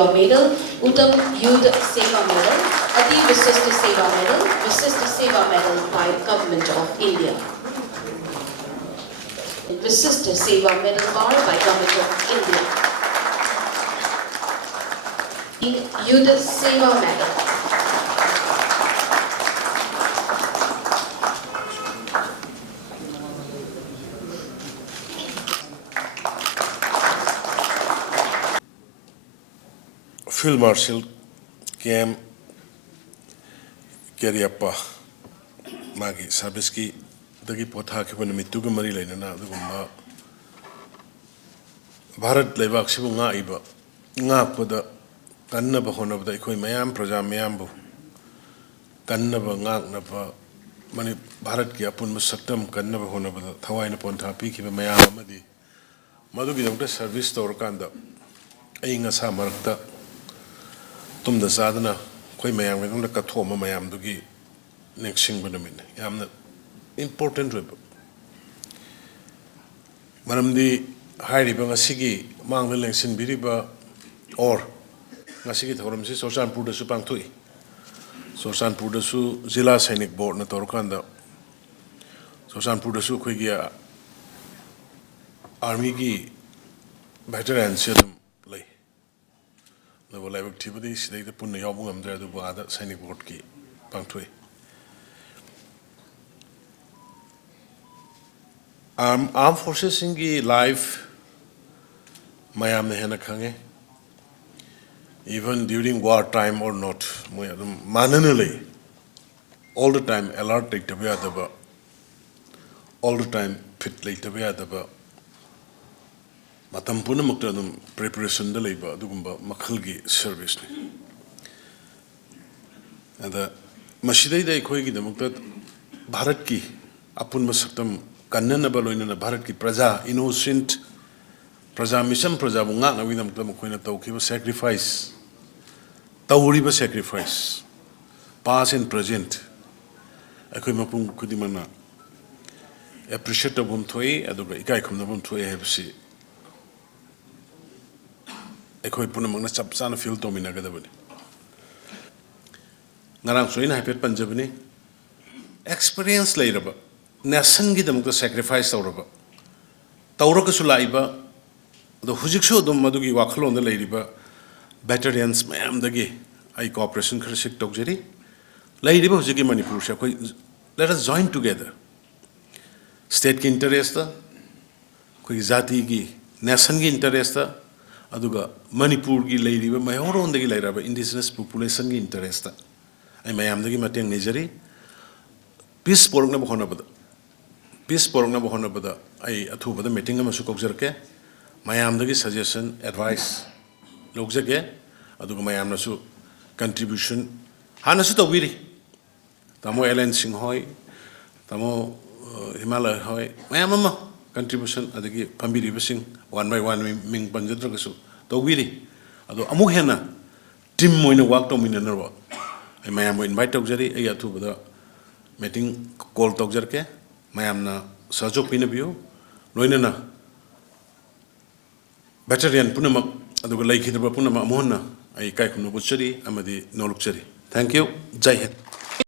Seva Medal, Uttam Yudh Seva Medal, Ati Visishta Seva Medal, Visishta Seva Medal by Government of India. Visishta Seva Medal Bar by Government of India. Yudh Seva Medal. Field Marshal Cam Keriappa Magi Sabiski Dagi Potha Kibanamitu Mari Lena Gumba Bharat Levak Sibunga Iba Ngapda Kannaba Honaba Koi Mayam Praja Mayambu Kannaba Ngaknapa Mani Bharat Kiapun Musaktam Kannaba Honaba Tawaina Ponta Piki Mayamadi Madugi Doctor Service Torkanda Ainga Samarta Tum the Sadana, Koi Mayam, and the Katoma Mayam Dugi, next Singanamin. Yam the important rib. Madam the Heidi Bangasigi, Mang the Langsin Biriba, or Nasiki Horamsi, Sosan Pudasu Pantui. Sosan Pudasu, Zilla Senic Board, Natorkanda. Sosan Pudasu Quigia Armigi, veteran Sedum. The live activities they put the Yabum there to other signing board key, Pantui. Armed forces in the live Miami Hanakange, even during wartime or not, mananally, all the time alert like the way all the time fit like the way Matampuna Muktanum preparation the labor, Dugumba Makalgi service. And the Mashida de Koigi the Muktat Bharatki, Apun Masaktam, Kanana Baloina Bharatki, Praja, innocent Praja Mission Praja Mungana with them Mukwina Tauki sacrifice, Tauriba sacrifice, past and present. Akumapum Kudimana. Appreciate the Bumtway, and the guy come the Bumtway have see. Ekoi punamang na chapsa na feel domina kada bani. Ngarang soin happy Punjabni experience later ba. Nation gi damuk sacrifice taura ba. Taura ka sulai ba. The hujikso dum madugi wakhalon da lady ba. Veterans ma'am dagi ai cooperation kharsik tokjeri. Lady ba hujiki Manipur sha koi let us join together. State ki interest ta, koi zati ki nation ki interest ta. Aduga Manipur gi lady ba mayoron dagi laira ba indigenous population gi interest ta ai mayam dagi mateng nijari peace porok na bhona bada peace porok na bhona bada ai athu bada meeting ma su kokjar ke mayam dagi suggestion advice lokje ke aduga mayam na su contribution hana su tawiri tamo Ellen Singh hoy tamo Himalaya hoy mayam ma contribution adagi pambiri basing one by one ming panjadra kasu tawiri ado amu hena team moina work to minana ro ai mayam invite tawjari ai athu bada meeting call tawjar ke mayam na sajok pina biu loina na veteran punamak aduga laikhidra punamak amuhna ai kai khunu buchari amadi nolukchari thank you jai hind